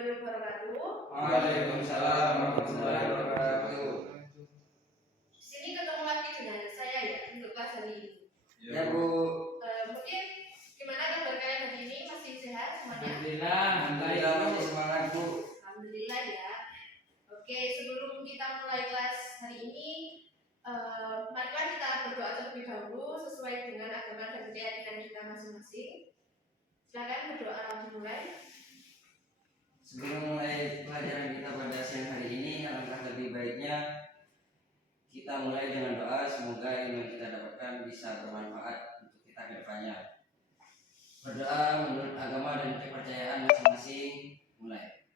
warahmatullahi wabarakatuh. Waalaikumsalam warahmatullahi wabarakatuh. Di sini ketemu lagi dengan saya ya untuk kelas hari ini. Ya Bu. Mungkin gimana kabar kalian hari ini? Masih sehat semuanya? Alhamdulillah masih semangat Bu. Alhamdulillah ya. Oke, sebelum kita mulai kelas hari ini, marilah kita berdoa terlebih dahulu sesuai dengan agama dan keyakinan kita masing-masing. Silakan berdoa dimulai. Sebelum mulai pelajaran kita pada siang hari ini, alangkah lebih baiknya kita mulai dengan doa. Semoga ilmu yang kita dapatkan bisa bermanfaat untuk kita ke depannya. Berdoa menurut agama dan kepercayaan masing-masing. Mulai.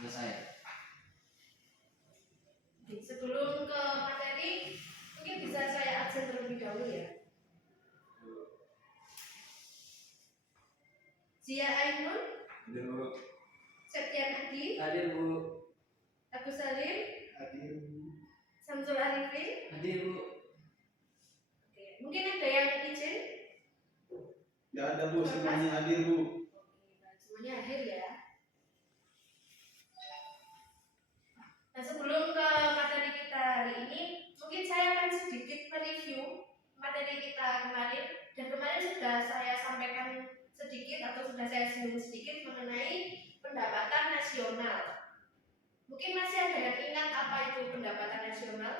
Selesai. Oke, sebelum ke materi, mungkin bisa saya absen terlebih dahulu ya. Zia Ainun, Hadir Bu. Septian Adi, Hadir Bu. Agus Salim, Hadir Bu. Samsul Arifin. Hadir Bu. Oke, mungkin ada yang izin? Ya ada Bu, semuanya hadir Bu. Oke, baik, semuanya hadir ya. Nah, sebelum ke materi kita hari ini, mungkin saya akan sedikit mereview materi kita kemarin. Dan kemarin sudah saya sampaikan sedikit atau sudah saya singgung sedikit mengenai pendapatan nasional. Mungkin masih ada yang ingat apa itu pendapatan nasional?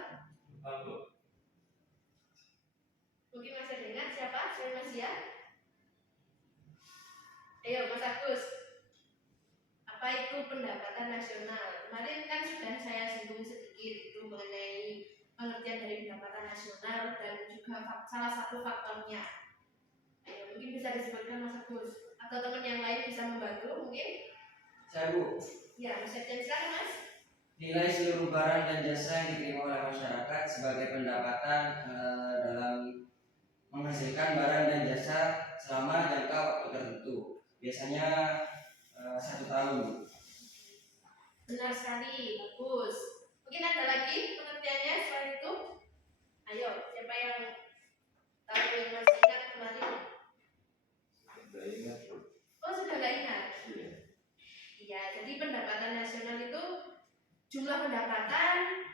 Mungkin masih ada yang ingat siapa? Saya Mas ya. Ayo Mas Agus. Apa itu pendapatan nasional? Kemarin kan sudah saya singgung sedikit itu mengenai pengertian dari pendapatan nasional dan juga salah satu faktornya. Ayo, mungkin bisa disebutkan Mas Agus atau teman yang lain bisa membantu mungkin? Saya Bu. Ya, bisa silakan Mas. Nilai seluruh barang dan jasa yang diterima oleh masyarakat sebagai pendapatan dalam menghasilkan barang dan jasa selama jangka waktu tertentu. Biasanya 1 tahun. Benar sekali, bagus. Mungkin ada lagi pengertiannya selain itu? Ayo, siapa yang tahu yang masih ingat kemarin? Sudah ingat Bu. Oh, sudah nggak ingat? Iya. Iya, jadi pendapatan nasional itu jumlah pendapatan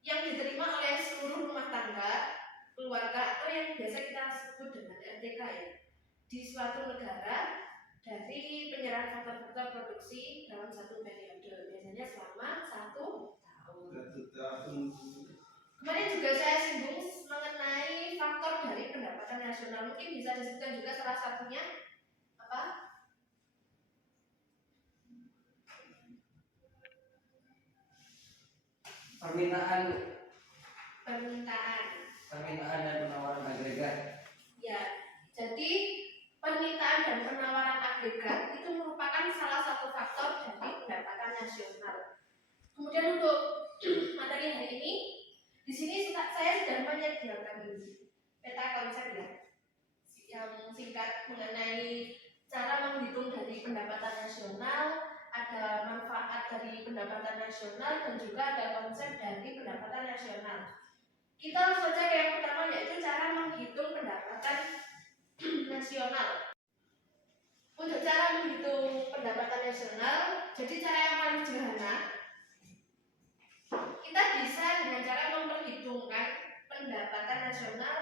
yang diterima oleh seluruh rumah tangga, keluarga atau yang biasa kita sebut dengan RTK ya, di suatu negara dari penyerahan faktor-faktor produksi dalam satu periode, biasanya selama 1 tahun. 1 tahun. Kemarin juga saya singgung mengenai faktor dari pendapatan nasional. Mungkin bisa disebutkan juga salah satunya apa? Permintaan dan penawaran agregat. Ya, jadi permintaan dan penawaran agregat itu merupakan salah satu faktor dari pendapatan nasional. Kemudian untuk materi hari ini, di sini saya sudah menyediakan peta konsep ya, yang singkat mengenai cara menghitung dari pendapatan nasional, ada manfaat dari pendapatan nasional dan juga ada konsep dari pendapatan nasional. Kita langsung saja ke yang pertama yaitu cara menghitung pendapatan nasional. Untuk cara menghitung pendapatan nasional, jadi cara yang paling sederhana, kita bisa dengan cara memperhitungkan pendapatan nasional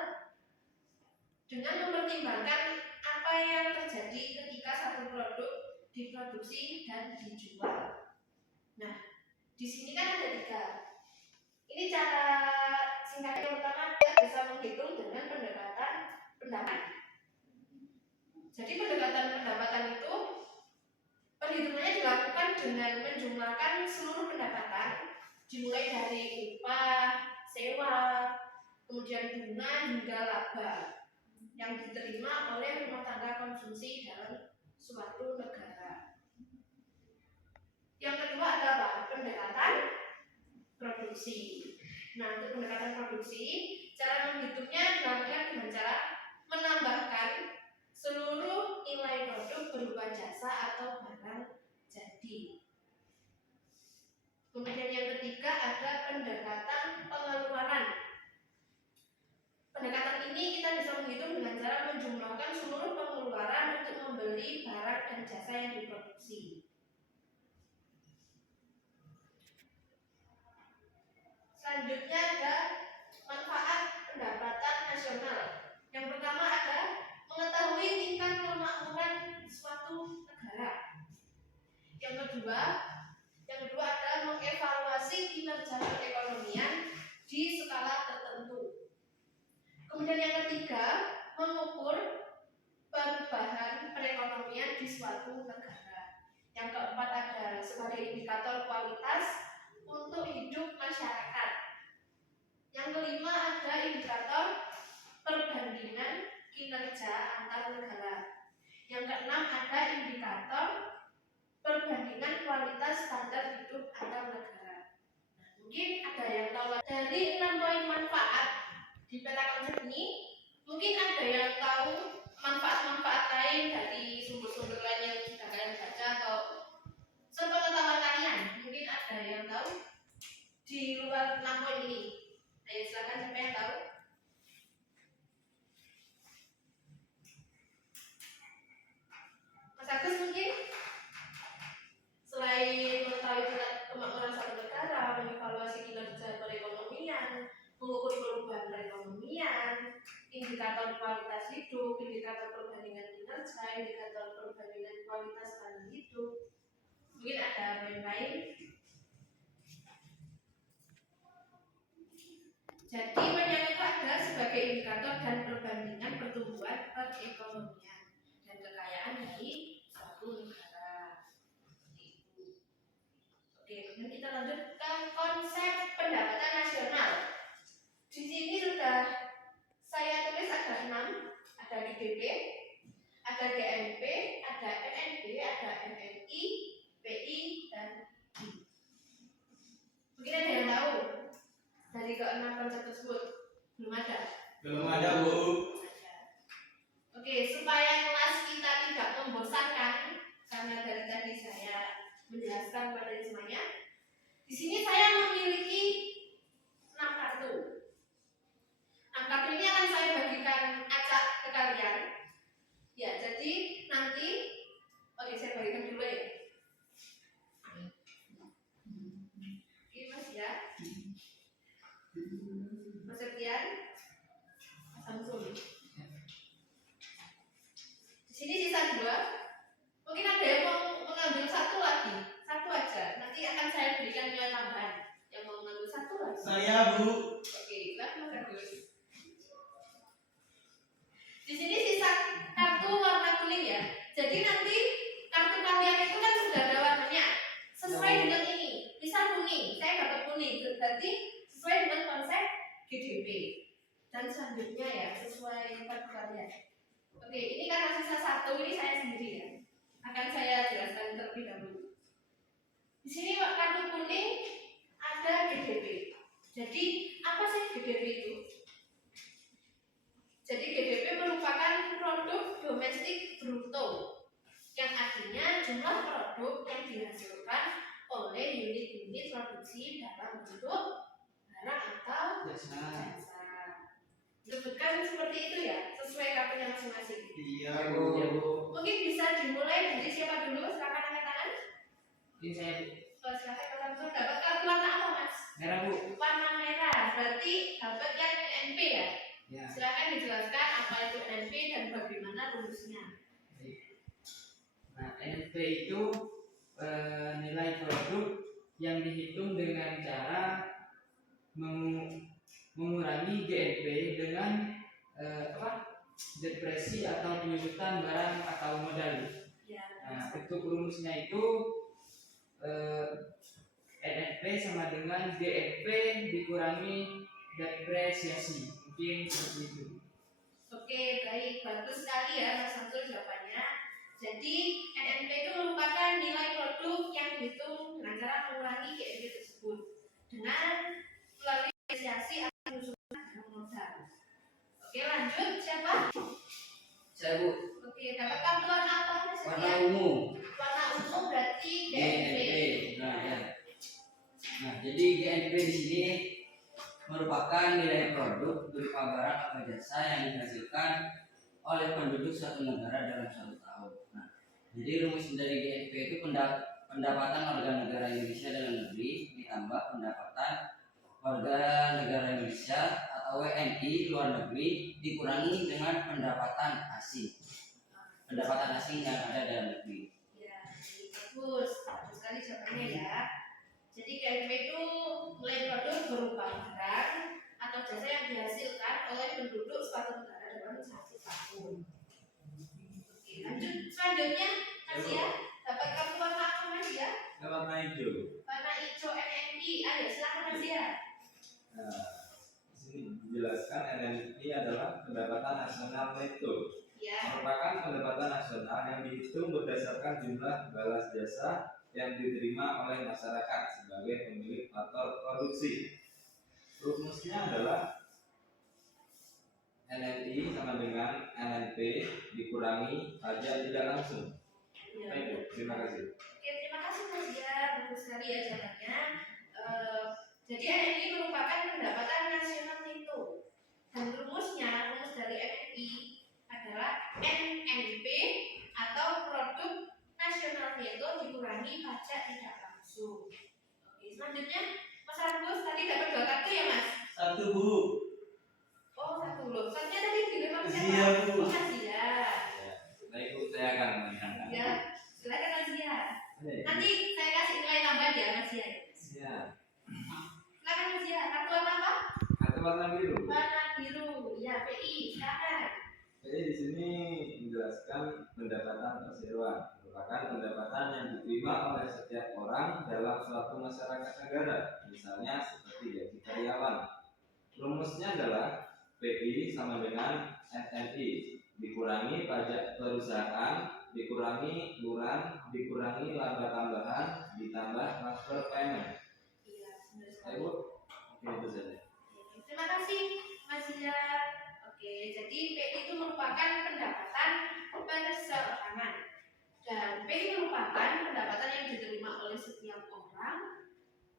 dengan mempertimbangkan apa yang terjadi ketika satu produk diproduksi dan dijual. Nah, di sini kan ada 3. Ini cara singkat yang pertama, kita bisa menghitung dengan pendekatan pendapatan. Jadi pendekatan pendapatan itu perhitungannya dilakukan dengan menjumlahkan seluruh pendapatan, dimulai dari upah, sewa, kemudian bunga hingga laba yang diterima oleh rumah tangga konsumsi dalam suatu negara. Yang kedua adalah pendekatan produksi. Nah, untuk pendekatan produksi, cara menghitungnya dilakukan dengan cara menambahkan seluruh nilai produk berupa jasa atau barang jadi. Kemudian yang ketiga ada pendekatan pengeluaran. Pendekatan ini kita bisa menghitung dengan cara menjumlahkan seluruh pengeluaran untuk membeli barang dan jasa yang diproduksi produksi. Selanjutnya ada manfaat pendapatan nasional. Yang pertama ada mengetahui tingkat kemakmuran suatu negara. Yang kedua ada mengevaluasi kinerja perekonomian di skala tertentu. Kemudian yang ketiga, mengukur perubahan perekonomian di suatu negara. Yang keempat ada sebagai indikator kualitas untuk hidup masyarakat. Yang kelima ada indikator perbandingan kinerja antar negara. Yang keenam ada indikator perbandingan kualitas standar hidup antar negara. Nah, mungkin ada yang tahu dari 6 poin manfaat di peta konsep ini. Mungkin ada yang tahu manfaat-manfaat lain dari sumber-sumber lain yang sudah kalian baca atau sepengetahuan kalian. Mungkin ada yang tahu di luar 6 poin ini. Ayo silakan, siapa yang tahu? Mas Agus mungkin? Selain mengetahui tingkat kemakmuran suatu negara, mengevaluasi kinerja perekonomian, mengukur perubahan perekonomian, indikator kualitas hidup, indikator perbandingan kinerja, indikator perbandingan kualitas standar hidup. Mungkin ada poin lain. Jadi yang itu ada sebagai indikator dan perbandingan pertumbuhan perekonomian dan kekayaan dari suatu negara. Oke, kemudian kita lanjut ke konsep pendapatan nasional. Di sini sudah saya tulis ada 6, ada GDP, ada GNP, ada NNB, ada NNI, PI, dan I. Mungkin ada yang tahu dari ke-6 konsep tersebut? Belum ada? Belum ada, Bu. Oke, supaya kelas kita tidak membosankan, karena dari tadi saya menjelaskan kepada semuanya. Di sini saya memiliki 6 kartu. 6 kartu ini akan saya bagikan acak ke kalian. Ya, jadi nanti, oke saya bagikan dulu ya. Oke Mas ya. Mas Septian, Mas Samsul. Di sini sisa 2. Mungkin ada yang mau mengambil 1 lagi, 1 aja. Nanti akan saya berikan nilai tambahan. Yang mau mengambil 1 lagi. Saya, Bu. Oke, silahkan Mas Agus. Di sini sisa kartu warna kuning ya. Jadi nanti kartu kalian itu kan sudah ada warnanya sesuai dengan ini. Misal kuning, saya dapat kuning. Berarti sesuai dengan konsep GDP. Dan selanjutnya ya sesuai kartu kalian. Oke, ini karena sisa 1 ini saya sendiri ya. Akan saya jelaskan terlebih dahulu. Di sini kartu kuning ada GDP. Jadi apa sih GDP itu? Jadi GDP merupakan produk domestik bruto, yang artinya jumlah produk yang dihasilkan oleh unit-unit produksi dalam bentuk barang atau jasa. Disebutkan seperti itu ya, sesuai kartunya masing-masing. Iya, Bu. Mungkin bisa dimulai dari siapa dulu? Silakan angkat tangan. Ini saya, Bu. Silakan Mas Samsul, dapat kartu warna apa Mas? Merah, Bu. Warna merah, berarti dapat yang NNP ya? Ya. Silakan dijelaskan apa itu NNP dan bagaimana rumusnya. Nah, NNP itu nilai produk yang dihitung dengan cara mengurangi GNP dengan depresi atau penyusutan barang atau modal. Ya. Nah, untuk rumusnya itu NNP sama dengan GNP dikurangi depresiasi. Mungkin seperti itu. Oke, baik, bagus sekali ya Mas Samsul jawabannya. Jadi NNP itu merupakan nilai produk yang dihitung dengan cara mengurangi GNP tersebut dengan melalui depresiasi atau penyusutan barang modal. Oke, lanjut siapa? Saya, Bu. Oke, dapat kartu warna apa Mas? Warna ungu. Warna ungu berarti GNP. Nah, ya. Nah, jadi GNP di sini merupakan nilai produk berupa barang atau jasa yang dihasilkan oleh penduduk suatu negara dalam 1 tahun. Nah, Jadi rumus dari GNP itu pendapatan warga negara Indonesia dalam negeri ditambah pendapatan warga negara Indonesia atau WNI luar negeri dikurangi dengan pendapatan asing. Pendapatan asing yang ada dalam negeri. Ya, jadi bagus sekali jawabannya ya. Jadi KNP itu nilai produk berupa barang atau jasa yang dihasilkan oleh penduduk suatu negara dalam satu tahun. Oke, lanjut selanjutnya Mas ya. Dapat kartu warna apa Mas ya? Warna hijau. Warna hijau NNI. Ayo silakan Mas ya. Nah, di sini dijelaskan NNI adalah pendapatan nasional neto. Ya. Merupakan pendapatan nasional yang dihitung berdasarkan jumlah balas jasa yang diterima oleh masyarakat sebagai pemilik faktor produksi. Rumusnya adalah NNI sama dengan NNP dikurangi pajak tidak langsung. Ya. Baik, terima kasih. Oke, terima kasih Mas ya. Bagus sekali ya jawabannya. Jadi NNI merupakan pendapatan nasional neto. Dan rumus dari NNI adalah NNP atau produk nasional neto dikurangi pajak tidak langsung. Oke, selanjutnya Mas Agus tadi dapat 2 kartu ya Mas? 1 Bu. Oh 1 loh. Satunya tadi diterima siapa? Zia, Bu. Oh, Mas Zia. Baik Bu, saya akan menanyakan. Ya, silakan Mas Zia. Baik. Nanti saya kasih nilai tambah ya Mas Zia. Siap. Silakan Mas Zia. Kartu warna apa? Kartu warna biru. Warna biru. Ya, PI. Silakan. Jadi di sini menjelaskan pendapatan perseroan merupakan pendapatan yang diterima oleh setiap orang dalam suatu masyarakat negara, misalnya seperti gaji karyawan. Rumusnya adalah PI sama dengan SNI dikurangi pajak perusahaan, dikurangi iuran, dikurangi laba tambahan, ditambah transfer payment. Iya, benar sekali. Ayo Bu, mungkin itu saja. Terima kasih Mas Zia. Oke, jadi PI itu merupakan pendapatan perseorangan dan PI merupakan pendapatan yang diterima oleh setiap orang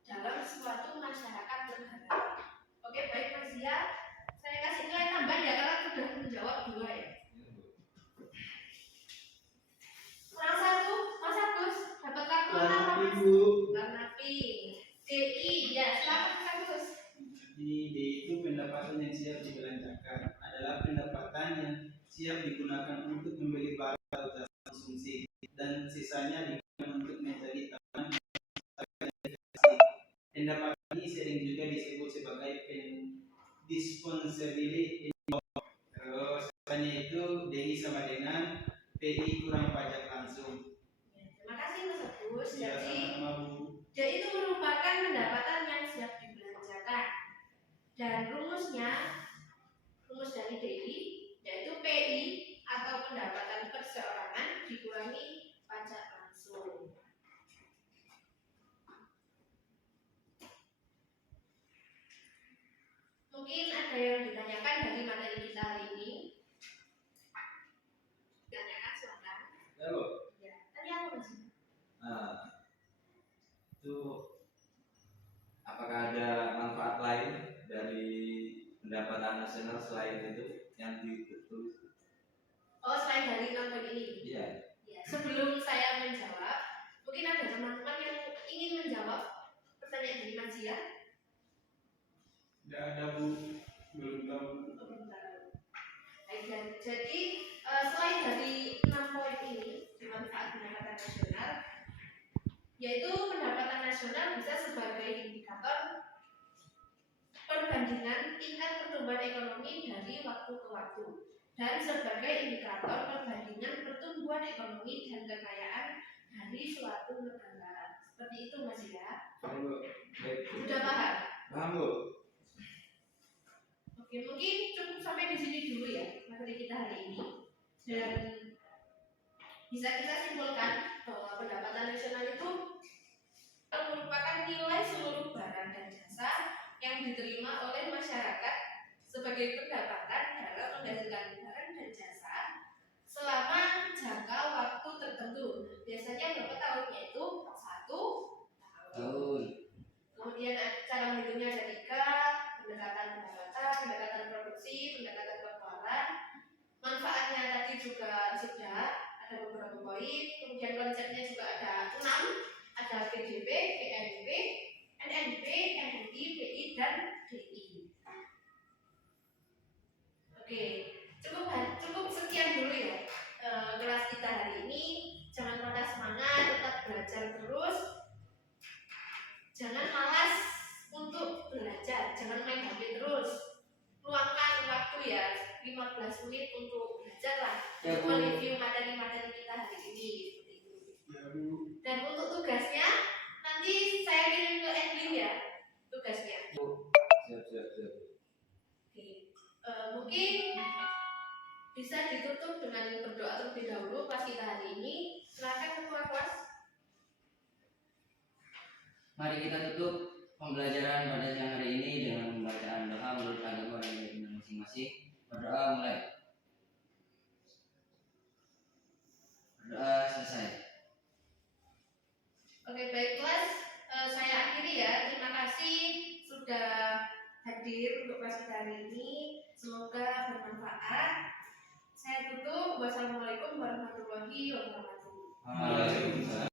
dalam suatu masyarakat negara. Oke, baik Mas Zia, saya kasih nilai tambah ya karena sudah menjawab 2 ya. Kurang 1, Mas Agus dapat kartu warna apa Mas? Bu. Warna pink. DI, ya silakan Mas Agus. Jadi D itu pendapatan yang siap dibelanjakan adalah pendapatan yang siap digunakan untuk membeli barang atau jasa konsumsi dan sisanya digunakan untuk menjadi tabungan investasi. Pendapatan ini sering juga disebut sebagai dispensability income. Terus sisanya itu DI sama dengan PI kurang pajak langsung. Ya, terima kasih Mas Agus. Ya, Jadi sama-sama Bu. jadi itu merupakan pendapatan yang siap dibelanjakan. Dan rumus dari DI yaitu PI atau pendapatan perseorangan dikurangi pajak langsung. Mungkin ada yang ditanyakan dari materi kita hari ini. Ditanyakan silakan. Ya Bu. Ya, tanya apa Mas? Nah, itu apakah ada manfaat lain dari pendapatan nasional selain itu yang ditulis? Oh, selain dari nonton ini. Iya. Ya, sebelum saya menjawab, mungkin ada teman-teman yang ingin menjawab pertanyaan dari Mas Zia. Tidak ada Bu, belum tahu. Baik, jadi selain dari 6 poin ini manfaat pendapatan nasional, yaitu pendapatan nasional bisa sebagai indikator perbandingan tingkat pertumbuhan ekonomi dari waktu ke waktu dan sebagai indikator perbandingan pertumbuhan ekonomi dan kekayaan dari suatu negara. Seperti itu Mas ya. Paham Bu? Baik. Sudah paham? Paham Bu? Oke, mungkin cukup sampai di sini dulu ya materi kita hari ini. Dan bisa kita simpulkan bahwa pendapatan nasional itu merupakan nilai seluruh barang dan jasa yang diterima oleh masyarakat sebagai pendapatan dalam menghasilkan barang dan jasa selama jangka waktu tertentu. Biasanya berapa tahun? Yaitu 1 tahun. Kemudian cara menghitungnya ada 3, pendekatan pendapatan, pendekatan produksi, pendekatan pengeluaran. Manfaatnya tadi juga sudah ada beberapa poin. PowerPoint. Kemudian konsepnya juga ada 6, ada PDB, PNB, NNB, NNI, PI, dan DI. Oke, cukup sekian dulu ya kelas kita hari ini. Jangan patah semangat, tetap belajar terus. Jangan malas untuk belajar, jangan main HP terus. Luangkan waktu ya 15 menit untuk belajar lah, Ya, untuk Bu. mereview materi-materi kita hari ini seperti itu. Ya, Bu. Dan untuk tugasnya nanti saya kirim ke admin ya tugasnya. Siap. Oke, mungkin bisa ditutup dengan berdoa terlebih dahulu kelas kita hari ini. Silakan ketua kelas. Mari kita tutup pembelajaran pada siang hari ini dengan pembacaan doa menurut agama dan keyakinan masing-masing. Berdoa mulai. Berdoa selesai. Oke, baik kelas, saya akhiri ya. Terima kasih sudah hadir untuk kelas kita hari ini. Semoga bermanfaat. Saya tutup. Wassalamualaikum warahmatullahi wabarakatuh. Waalaikumsalam.